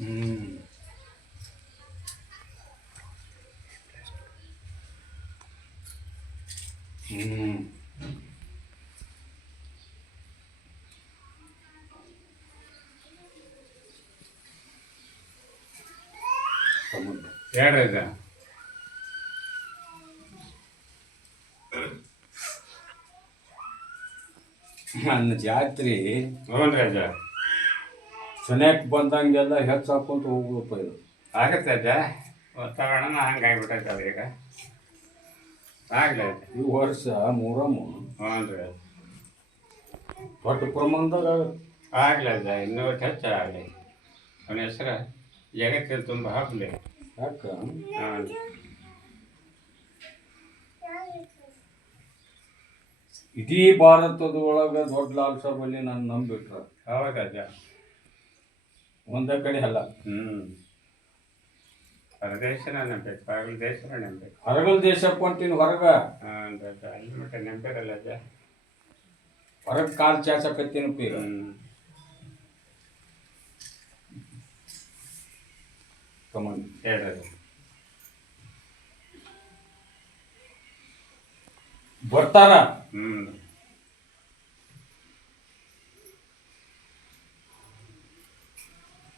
嗯。嗯。ಸಮುದ್ರ ಹೇಳ್ರಿ ಅಜ್ಜ ನನ್ನ ಜಾತ್ರೆ ಹ್ಞೂ ರೀ ಅಜ್ಜ ಸನ್ಯಾಕ್ ಬಂದಂಗೆಲ್ಲ ಹೆಚ್ಚು ಹಾಕೊಂತ ಹೋಗ್ಬೇಕು ಇದು. ಆಗತ್ತೆ ಅಜ್ಜ ವಾತಾವರಣ ಹಂಗಾಗ್ಬಿಟ್ಟೈತೆ ಅದು ಈಗ. ಆಗ್ಲಿ ಅಜ್ಜ ಈ ವರ್ಷ ಮೂರಮ್ಮ ಹ್ಞೂ ರೀ ದೊಡ್ಡ ಪ್ರಮಾಣದಾಗ ಆಗತ್ತೆ. ಆಗ್ಲಿ ಅಜ್ಜ ಇನ್ನೂ ಹೆಚ್ಚು ಆಗಲಿ. ಅವನ ಹೆಸರು ಜಗತ್ತಿನ ತುಂಬ ಹಾಕಲಿ ಯಾಕ ಇಡೀ ಭಾರತದ ಒಳಗೆ ದೊಡ್ಡ ಲಾಲ್ ಸಾಬಲ್ಲಿ ನಾನು ನಂಬಿಟ್ರ ಯಾವಾಗ ಅಜ್ಜ ಒಂದೇ ಕಡೆ ಅಲ್ಲ ಹ್ಞೂ ಹೊರದೇಶ ನಂಬೇಕು ಹೊರಗಲ್ ದೇಶನ ನಂಬೇಕು ಹೊರಗಲ್ ದೇಶ ಕೊಂತೀನಿ ಹೊರಗ ಅಲ್ಲಿ ಮಟ್ಟ ನಂಬಿರಲ್ಲ ಅಜ್ಜ ಹೊರಗ್ ಕಾಲ್ ಚಾಚಕತ್ತೀನಿ ಪೀರ ಹ್ಞೂ ಕಮನ್ ಬರ್ತಾನ? ಬರ್ತಾರ ಹ್ಞೂ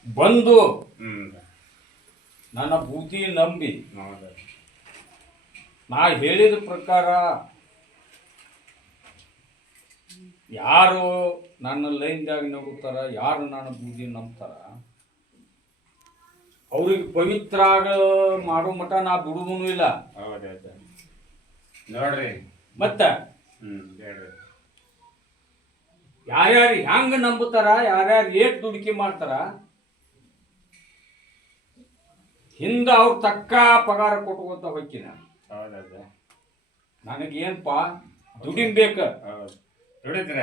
ಬಂದು ನನ್ನ ಭೂತಿ ನಂಬಿ. ನಾ ಹೇಳಿದ ಪ್ರಕಾರ ಯಾರು ನನ್ನ ಲೈನ್ದಾಗ ನಗುತ್ತಾರ ಯಾರು ನನ್ನ ಭೂತಿ ನಂಬ್ತಾರ ಅವ್ರಿಗೆ ಪವಿತ್ರ ಆಗ ಮಾಡೋ ಮಠ ನಾ ಬಿಡುದೂ ಇಲ್ಲ. ನೋಡ್ರಿ. ಮತ್ತ? ಯಾರ್ಯಾರು ಹೆಂಗ ನಂಬುತ್ತಾರ ಯಾರ್ಯಾರು ಏಟ್ ದುಡುಕಿ ಮಾಡ್ತಾರ ಹಿಂದ ಅವ್ರ ತಕ್ಕ ಪಗಾರ ಕೊಟ್ಕೊಂತ ಹೊಕ್ಕಿನ ನನಗೇನ್ಪ ದುಡಿಮ್ ಬೇಕ. ದುಡಿತೀರ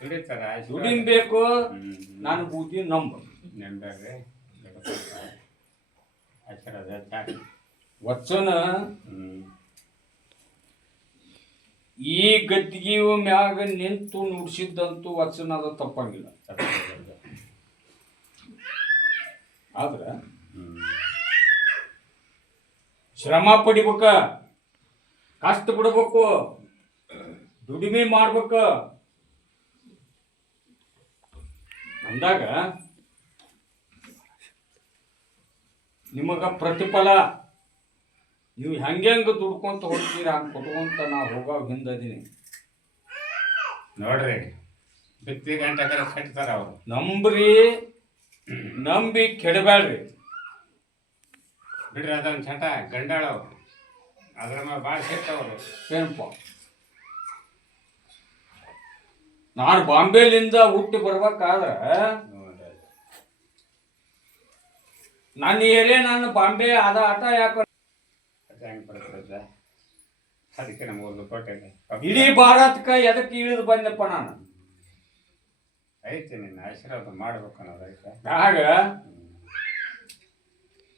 ದುಡಿತಾರ ದುಡಿಮ್ ಬೇಕು. ನಾನು ಬೂದಿ ನಂಬ. ನೆಂಬರ್ರಿ ವಚನ ಈ ಗದ್ದಿಗೆ ಮ್ಯಾಗ ನಿಂತು ನುಡ್ಸಿದ್ದಂತೂ ವಚನ ಅದು, ತಪ್ಪಂಗಿಲ್ಲ. ಆದ್ರೆ ಶ್ರಮ ಪಡಿಬೇಕ, ಕಷ್ಟ ಬಿಡ್ಬೇಕು, ದುಡಿಮೆ ಮಾಡ್ಬೇಕ. ಅಂದಾಗ ನಿಮಗ ಪ್ರತಿಫಲ. ನೀವು ಹೆಂಗೆ ಹೆಂಗೆ ದುಡ್ಕೊಂತ ಹೋಗ್ತೀರ ಹಂಗೆ ಕೊಟ್ಕೊಂತ ನಾ ಹೋಗೋ ಹಿಂದದೀನಿ ನೋಡ್ರಿ ಬಿತ್ತಿ ಗಂಟೆ ಕಟ್ತಾರ ಅವರು. ನಂಬ್ರಿ ನಂಬಿ ಕೆಡಬೇಡ್ರಿ ಬಿಡ್ರಿ ಅದನ್ನ ಚಟ ಗಂಡಾಳ ಅವರು. ಅದ್ರ ಮೇಲೆ ಭಾಳ ಸಿಗ್ತಾವ್ರು ಏನಪ್ಪ? ನಾನು ಬಾಂಬೆಲಿಂದ ಹುಟ್ಟಿ ಬರ್ಬೇಕಾದ್ರೆ ನೋಡ್ರಿ ನನ್ನ ಏರಿಯಾ ನಾನು ಬಾಂಬೆ ಅದ ಆಟ ಯಾಕೆ ಅದಕ್ಕೆ ನಮ್ಮ ಒಂದು ಕೋಟೆ ಇಡೀ ಭಾರತಕ್ಕೆ ಎದಕ್ಕೆ ಇಳಿದು ಬಂದಪ್ಪ ನಾನು? ಐತಿ ನಿನ್ನ ಆಶೀರ್ವಾದ ಮಾಡ್ಬೇಕು ಆಗ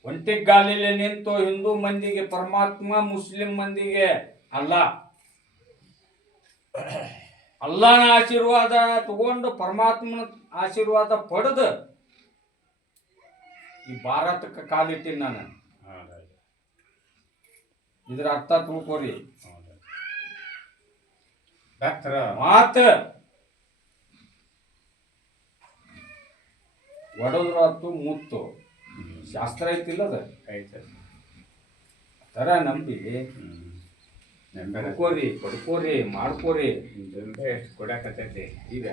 ಒಂಟಿ ಗಾಲಿಲಿ ನಿಂತು ಹಿಂದೂ ಮಂದಿಗೆ ಪರಮಾತ್ಮ ಮುಸ್ಲಿಂ ಮಂದಿಗೆ ಅಲ್ಲ. ಅಲ್ಲನ ಆಶೀರ್ವಾದ ತಗೊಂಡು ಪರಮಾತ್ಮನ ಆಶೀರ್ವಾದ ಪಡೆದು ಈ ಭಾರತಕ್ಕೆ ಕಾಲಿಟ್ಟಿನಿ ನಾನು. ಇದರ ಅರ್ಥ ತಿಳ್ಕೊರಿ. ಮಾತು. ಒಡದ್ರ ಹತ್ತು ಮೂತ್ತು. ಶಾಸ್ತ್ರ ಐತಿಲ್ಲ ಅದ. ತರ ನಂಬಿ ಕೊಡ್ಕೋರಿ ಪಡ್ಕೋರಿ ಪಡ್ಕೋರಿ ಮಾಡ್ಕೋರಿ. ಕೊಡಕತ್ತೈತಿ. ಈಗ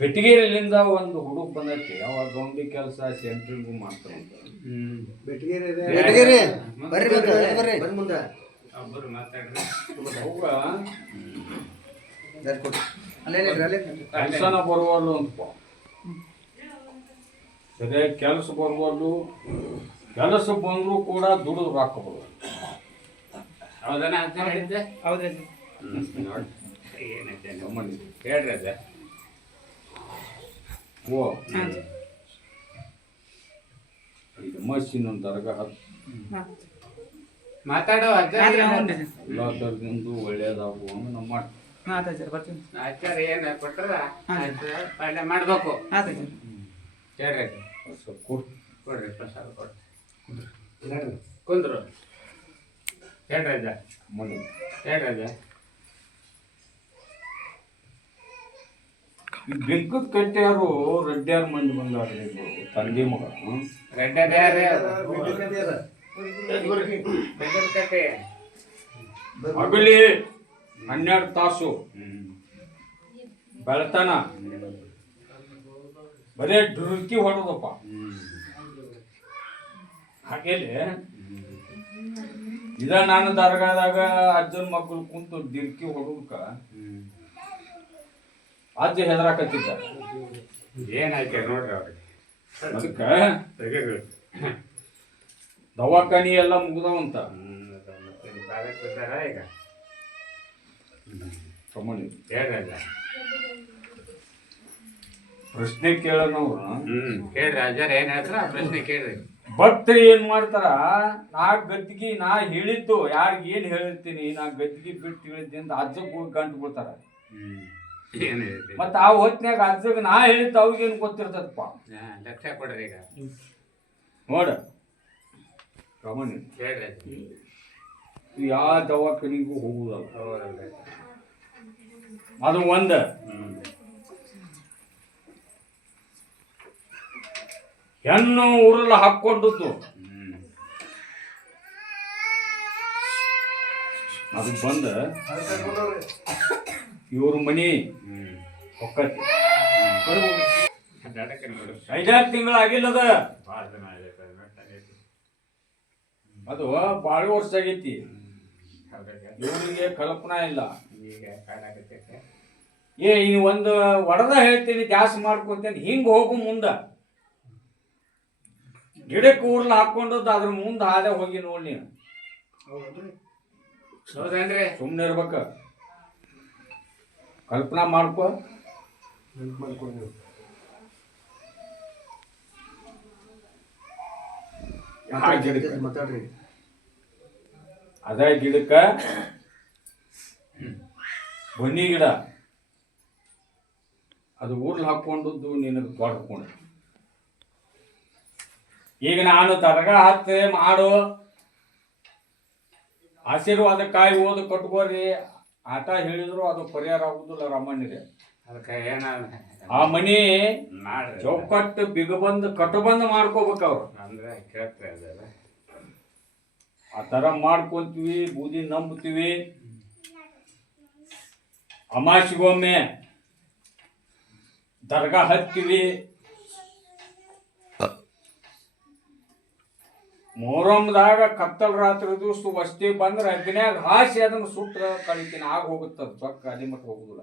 ಬೆಟಗೇರಿಲಿಂದ ಒಂದು ಹುಡುಗ ಬಂದೈತಿ ಅವ ಗೌಂಡಿ ಕೆಲಸ ಸೆಂಟ್ರಿಗೂ ಮಾಡ್ತಾರಂತ ಹ್ಞೂ ಬೆಟಗೇರಿ ಬರ್ರಿ ಬರ್ರಿ. ಮುಂದೆ. ಒಬ್ಬರು ಮಾತಾಡ್ರಿ. ಅವಾಗ ಕೆಲಸನ ಬರುವಲ್ಲು ಅಂತ ಸರಿಯಾಗಿ ಕೆಲಸ ಬರುವಲ್ಲು ಕೆಲಸ ಬಂದರೂ ಕೂಡ ದುಡಿದು ರೊಕ್ಕ ಬರುವಲ್ಲು ಹೌದನ ಅಂತ ಹೇಳಿದ್ದೆ? ಹೌದ್ರಿ ನೋಡಿ ಏನೈತೆ ಹೇಳ್ರಿ ಅದ. ಓ ಈಗ ಮಷಿನ್ ಒಂದು ದರ್ಗ ಹತ್ತು ಮಾತಾಡೋ ಅಜ್ಜ. ಆದ್ರೆ ಹ್ಞೂ ರೀ ಎಲ್ಲದರಿಂದ ಒಳ್ಳೇದಾಗುವ ನಮ್ಮ ಮಾಡ್ ಹಾಂ ಆಯ್ತು ಸರ್ ಬರ್ತೀನಿ ಆಚಾರ ಏನು ಹಾ. ಪಾಲನೆ ಮಾಡ್ಬೇಕು. ಹೇಳ್ರಿ. ಕೊಡ್ರಿ ಪ್ರಸಾದ ಕೊಡ್ರಿ. ಕುಂದ್ರು. ಹೇಳ್ರಿ ಹೇಳ್ರಿ ಈ ಬೆಂಕದ ಕಟ್ಟೆಯಾರು ರೆಡ್ಡಿಯಾರ ಮಂದಿ ಬಂದಾರ ತಂದೆ ಮಗ. ಮಗಲಿ ಹಗಲಿ ಹನ್ನೆರಡು ತಾಸು. ಬೆಳತನ. ಬರೇ ಡುರ್ಕಿ ಹೊಡೋದಪ್ಪ. ಹಾಗೇಲಿ ಇದ ನಾನು ದರ್ಗಾದಾಗ ಅಜ್ಜನ ಮಕ್ಕಳು ಕುಂತು ಡಿರ್ಕಿ ಹೊಡೋದಕ್ಕ ಅಜ್ಜ ಹೆದರಾಕತ್ತಿದ್ದ. ಏನಾಯ್ತು ನೋಡ್ರಿ ಅವ್ರಿಗೆ? ಅದಕ್ಕ ತೆಗೀರಿ. ದವಾಖಾನಿ ಎಲ್ಲ ಮುಗ್ದವಂತ. ಈಗ? ತಮ್ಮನಿ ಹೇಳ್ರಿ ಪ್ರಶ್ನೆ ಕೇಳೋನವ್ರು. ಹ್ಮ್ ಕೇಳ್ರಿ ಅಜ್ಜಾರ ಏನ್ ಹೇಳ್ತಾರ? ಆ ಪ್ರಶ್ನೆ ಕೇಳ್ರಿ. ಭಕ್ತರು ಏನ್ ಮಾಡ್ತಾರ? ನಾ ಗದ್ದಿಗೆ ನಾ ಹೇಳಿದ್ದು ಯಾರಿಗೆ ಏನ್ ಹೇಳಿರ್ತೀನಿ ನಾ ಗದ್ದಿಗೆ ಬಿಟ್ಟು ಹೇಳಿದ್ದೆ ಅಂತ ಅಜ್ಜಕ್ಕೆ ಹೋಗಿ ಗಂಟು ಬಿಡ್ತಾರ. ಹ್ಮ್. ಮತ್ತ ಆ ಹೊತ್ನ್ಯಾಗ ಅದ್ರಾಗ ನಾ ಹೇಳಿದ್ದು ಅವ್ರಿಗೇನು ಗೊತ್ತಿರ್ತದಪ್ಪ? ಲಕ್ಷ ಕೊಡ್ರಿ ಈಗ. ನೋಡ. ಕಮನ್ ಹೇಳ್ರಿ. ಯಾವ ದವಾಖಾನಿಗೂ ಹೋಗುದಲ್ಲ. ಅದು ಒಂದ. ಹೆಣ್ಣು ಉರುಳ ಹಾಕೊಂಡದ್ದು ಹ್ಮ್ ಅದು ಬಂದ ಇವ್ರ ಮನಿ. ಹೊಕ್ಕತಿ ಐದಾರು ಭಾಳ ಅದು ಬಾಳ ವರ್ಷ ಆಗೈತಿ. ಇವನಿಗೆ ಇವರಿಗೆ ಕಲ್ಪನಾ ಇಲ್ಲ. ಏ ಈ ಒಂದು ಒಡದ ಹೇಳ್ತೀನಿ ಜಾಸ್ತಿ ಮಾಡ್ಕೊಂತೇನೆ ಹಿಂಗ ಹೋಗು ಮುಂದ. ಗಿಡಕ್ಕೆ ಊರ್ಲ ಹಾಕೊಂಡದ್ದು ಅದ್ರ ಮುಂದೆ ಹಾದೆ ಹೋಗಿ ನೋಡಿ ನೀನು. ಹೌದೇನ್ರಿ? ಸುಮ್ಮನೆ ಇರ್ಬೇಕ. ಕಲ್ಪನಾ ಮಾಡ್ಕೋ. ಮಾತಾಡ್ರಿ. ಅದ ಗಿಡಕ್ಕ. ಬನ್ನಿ ಗಿಡ. ಅದು ಊರ್ಲಿ ಹಾಕೊಂಡದ್ದು ನಿನಗೆ ತೊಡ್ಕೊಂಡು ಈಗ ನಾನು ತರಗ ಹತ್ತೆ ಮಾಡು. ಆಶೀರ್ವಾದಕ್ಕಾಗಿ ಓದು ಕಟ್ಕೋರಿ. ಆಟ ಹೇಳಿದ್ರು ಅದು ಪರಿಹಾರ ಆಗುದಿಲ್ಲ ರಾಮಣ್ಣಿಗೆ. ಅದಕ್ಕೆ ಏನ ಆ ಮನಿ ಚೌಕಟ್ಟು ಬಿಗಬಂದ್ ಕಟ್ಟಬಂದ್ ಮಾಡ್ಕೋಬೇಕು ಅವ್ರು. ಅಂದ್ರೆ ಕೇಳ್ತಾ ಇದ್ದಾರೆ ಆ ಥರ ಮಾಡ್ಕೊಂತೀವಿ ಬೂದಿ ನಂಬ್ತೀವಿ. ಅಮಾಸಿಗೊಮ್ಮೆ ದರ್ಗಾ ಹತ್ತೀವಿ. ಮೊಹರಂದಾಗ ಕತ್ತಲ್ ರಾತ್ರಿ ದಿವಸ ವಸ್ತಿ ಬಂದ್ರೆ ಅಗ್ನ್ಯಾಗ ಹಾಸಿ ಅದನ್ನ ಸುಟ್ಟ ಕಳಿತೀನಿ ಆಗ ಹೋಗುತ್ತದ ಚೊಕ್ಕ ಅಲ್ಲಿ ಮಟ್ಟ ಹೋಗುದಿಲ್ಲ.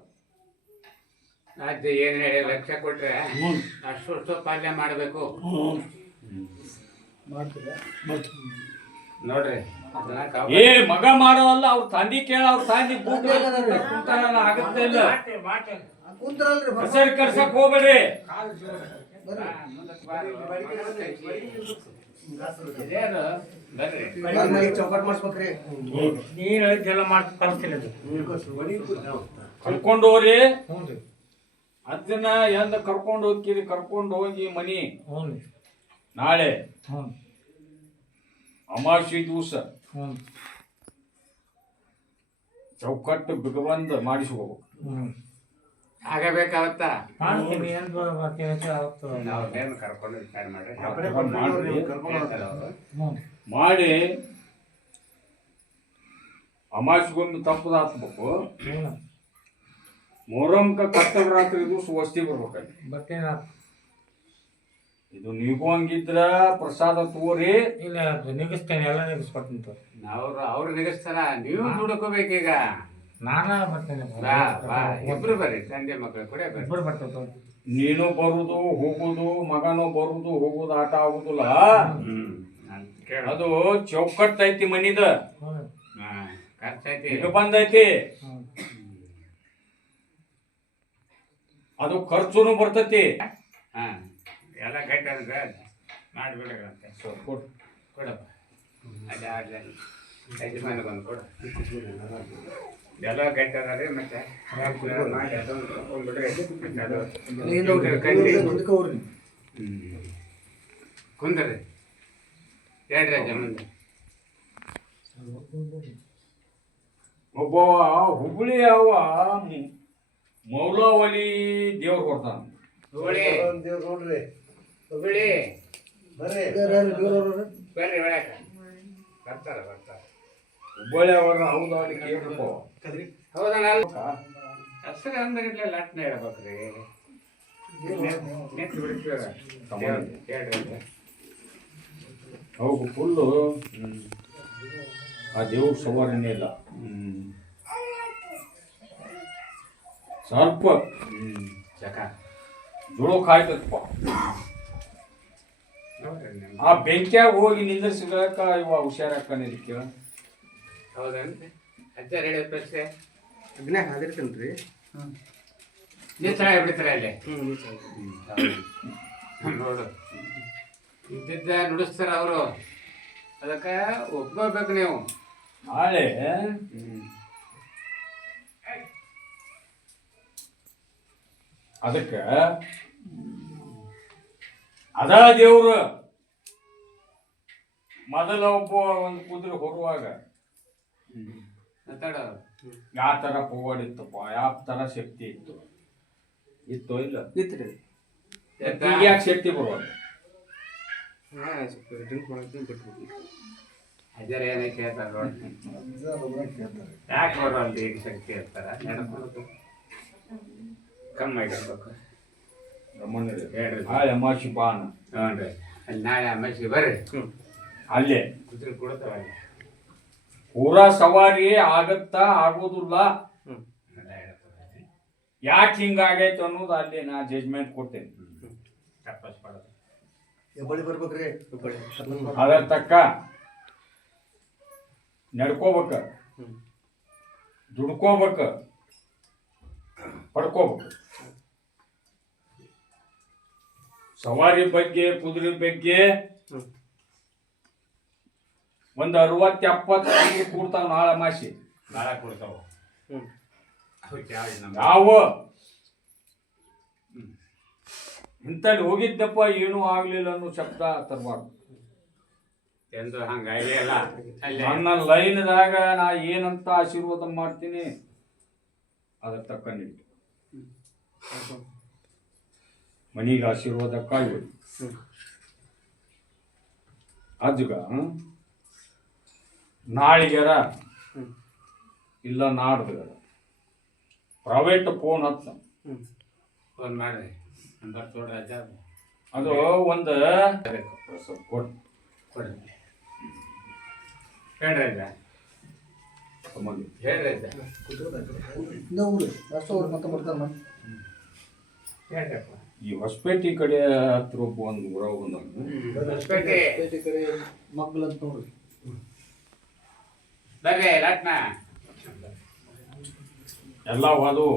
ಆಯ್ತು ಏನ್ ಹೇಳಿ ಲಕ್ಷ ಕೊಟ್ರೆ ಅಷ್ಟು ಪಾಲ್ಯ ಪಾಲನೆ ಮಾಡಬೇಕು ನೋಡ್ರಿ ಏ ಮಗ ಮಾಡೋವಲ್ಲ ಅವ್ರ ತಂದಿ ಕೇಳ ಅವ್ರ ತಂದಿ ಆಗುತ್ತೆ ಇಲ್ಲ. ಕಸರ್ ಕರ್ಸಕ್ ಹೋಗ್ಬೇಡ್ರಿ. ಚೌಕಟ್ ಮಾಡಿಸ್ಬೇಕ್ರಿ. ಮಾಡಿ ಕಳಿಸ್ತೀನಿ ಕರ್ಕೊಂಡು ಹೋಗ್ರಿ. ಅದನ್ನ ಎಂದ ಕರ್ಕೊಂಡು ಹೋಗ್ತೀರಿ? ಕರ್ಕೊಂಡು ಹೋಗಿ ಮನಿ. ನಾಳೆ. ಹ್ಞೂ. ಅಮಾವಾಸ್ಯೆ ದಿವಸ. ಚೌಕಟ್ಟು ಚೌಕಟ್ಟು ಬಿಗಬಂದ್ ಮಾಡಿಸ್ಕೋಬೇಕು. ನಾವು ಏನು ಕರ್ಕೊಂಡು ವಿಚಾರ. ಹ್ಞೂ ಮಾಡಿ. ಅಮಾವಾಸ್ಯೆಗೊಮ್ಮೆ ತಪ್ಪದ ಹಾಕ್ಬೇಕು ಮೊಹರಂಕ ಕತ್ತಲ ರಾತ್ರಿ ದಿವಸ ವಸ್ತಿ ಬರ್ಬೇಕಲ್ಲಿ. ಬರ್ತೀನಿ ಇದು ನೀವು ಹಂಗಿದ್ರ ಪ್ರಸಾದ ತೋರಿ ಇಲ್ಲ ನಿಗಿಸ್ತೇನೆ ಎಲ್ಲ ನಿಗಿಸ್ಕೊಡ್ತೀನಿ ತಗೋ. ಅವ್ರು ಅವ್ರು ನಿಗಸ್ತಾರ ನೀವು ದುಡ್ಕೋಬೇಕೀಗ. ನಾನ ಬರ್ತೇನೆ ಬಾ ಬಾ. ಇಬ್ರು ಬರ್ರಿ ತಂದೆ ಮಕ್ಕಳು ಕೂಡ ಬರ್ರಿ. ಇಬ್ಬರು ಬರ್ತೇವೆ ನೀನು ಬರುದು ಹೋಗುದು ಮಗನು ಬರುದು ಹೋಗುದು ಆಟ ಆಗುದಿಲ್ಲ. ಅದು ಚೌಕಟ್ ಐತಿ ಮನಿದ ಖರ್ಚೈತಿ ಈಗ ಬಂದೈತಿ. ಅದು ಖರ್ಚುನು ಬರ್ತೈತಿ. ಹಾ ಎಲ್ಲ ಗಟ್ಟಿ ಅಂದ್ರೆ ಮಾಡಿಬಿಡ್ರಂತೆ ಕೊಡು. ಕೊಡಪ್ಪ. ಅದೇ ಕೊಡು. ಎಲ್ಲ ಗಟ್ಟಿ ಮತ್ತೆ. ಕುಂದ್ರಿ. ಮುಂದೆ. ಒಬ್ಬವ ಹುಬ್ಬಳ್ಳಿ ಅವ ಮೌಲಾವಲಿ ದೇವ್ರು ಕೊಡ್ತಾನ. ಹುಬ್ಬಳ್ಳಿ. ಬರ್ರಿ. ಬರ್ರಿ ಬರ್ತಾರ. ಹುಬ್ಬಳ್ಳಿ ಅವರ ಹೌದಾ ಅಲ್ಲಿ ಕೇಳ್ಬೇಕು ಹೆಸರು ಅಂದಾಗಲೇ ಲಾಟ್ನ ಹೇಳ್ಬೇಕ್ರಿ. ನೆಟ್ಟು ಬಿಡ್ತೀರ? ಹೇಳ್ರಿ. ಅವು ಫುಲ್ಲು ಆ ದೇವ್ರ ಸವಾರನೇ ಇಲ್ಲ. ಸ್ವಲ್ಪ ಜೋಳ ನೋಡ್ರಿ ಆ ಬೆಂಕಿಯಾಗ ಹೋಗಿ ನಿಂದ್ರಿಸಿಗಳಕ್ಕ ಇವ ಹುಷಾರಕ್ಕನಿಲ್ಲ ಕೇಳ ಹೌದನ್ರಿ ಅಜ್ಜ ಪ್ರಶ್ನೆ. ಪರೀಕ್ಷೆ ಅಗ್ನ್ಯಾಗ ಹಾದಿರ್ತೇನ್ರಿ ನೀವು ಚೆನ್ನಾಗಿ ಬಿಡ್ತಾರೆ ಅಲ್ಲಿ ಹ್ಞೂ ಇದ್ದಿದ್ದ ನುಡಿಸ್ತಾರ ಅವರು. ಅದಕ್ಕೆ ಒಪ್ಕೋಬೇಕು ನೀವು. ನಾಳೆ? ಅದಕ್ಕೆ? ಅದ ದೇವ್ರು? ಮೊದಲ ಒಬ್ಬ ಒಂದು ಕುದುರೆ ಹೊರುವಾಗ ಯಾವ ತರ ಪವಾಡ ಇತ್ತಪ್ಪ ಯಾವ ತರ ಶಕ್ತಿ ಇತ್ತು? ಇತ್ತು ಇಲ್ಲ? ಇತ್ತು ಯಾಕೆ ಶಕ್ತಿ ಬರೋದು? ಹಾಂ ಸ್ವಲ್ಪ ಡ್ರಿಂಕ್ ಮಾಡಕ್ಕೆ ಬಿಟ್ಬಿಟ್ಟು ಅಜ್ಜರ ಏನೇ ಕೇಳ್ತಾರ ನೋಡಿ. ಯಾಕೆ ಬರೋಲ್ರಿ ಈಗ ಶಕ್ತಿ ಇರ್ತಾರ ನೆನಪು ಕಮ್ಮಿ ಆಗಿರ್ಬೇಕು ಹೇಳ್ರಿ. ಭಾಳ ಅಮಾಶಿ ಬಾಣ ರೀ ಅಲ್ಲಿ ನಾಳೆ ಬರ್ರಿ. ಅಲ್ಲೇ. ಕುದುರೆ ಕೊಡ್ತಾವ ಅಲ್ಲಿ? ಪೂರಾ ಸವಾರಿ ಆಗತ್ತಾ ಆಗೋದಿಲ್ಲ. ಯಾಕೆ ಹಿಂಗಾಗೈತೆ ಅನ್ನೋದು ಅಲ್ಲಿ ನಾ ಜಜ್ಮೆಂಟ್ ಕೊಡ್ತೇನೆ. ಅದರ ತಕ್ಕ ನಡ್ಕೋಬೇಕ. ದುಡ್ಕೋಬೇಕ. ಪಡ್ಕೋಬೇಕು. ಸವಾರಿ ಬಗ್ಗೆ ಕುದುರೆ ಬಗ್ಗೆ ಒಂದು ಅರವತ್ತು ಎಪ್ಪತ್ತು ಮಂದಿ ಕೂಡ್ತಾವ ನಾಳೆ ಮಾಸಿ. ನಾಳೆ ಕೊಡ್ತಾವ. ಯಾವ? ಇಂಥಲ್ಲಿ ಹೋಗಿದ್ದಪ್ಪ ಏನೂ ಆಗ್ಲಿಲ್ಲ ಅನ್ನೋ ಶಬ್ದ ತರಬಾರ್ದು. ಎಂದು ಹಂಗಾಗಿ ಅಲ್ಲಿ. ನನ್ನ ಲೈನ್ದಾಗ ನಾ ಏನಂತ ಆಶೀರ್ವಾದ ಮಾಡ್ತೀನಿ ಅದಕ್ಕೆ ತಕ್ಕ ನಿಲ್ತು ಮನಿಗೆ ಆಶೀರ್ವಾದಕ್ಕಾಗಿ ಅಜ್ಜಗ ನಾಳಿಗೆರ ಇಲ್ಲ ನಾಡ್ದಗರ ಪ್ರೈವೇಟ್ ಫೋನ್ ಹತ್ತ. ಫೋನ್ ಮಾಡಿ ಅದು ಒಂದು ಕೊಡಿ. ಕೊಡಿ. ಕೊಡ್ರಿ ಹೇಳ್ರಿ ಹೇಳ್ರಪ್ಪ. ಈ ಹೊಸಪೇಟೆ ಕಡೆ ಹತ್ರ ಒಬ್ಬ ಒಂದು ಊರ ಒಂದು ಹೊಸಪೇಟೆ. ಪೇಟೆ ಕಡೆ ಅಂತ ನೋಡ್ರಿ ಬರ್ರಿ ಲಾಟ್ನ. ಎಲ್ಲ ಅದು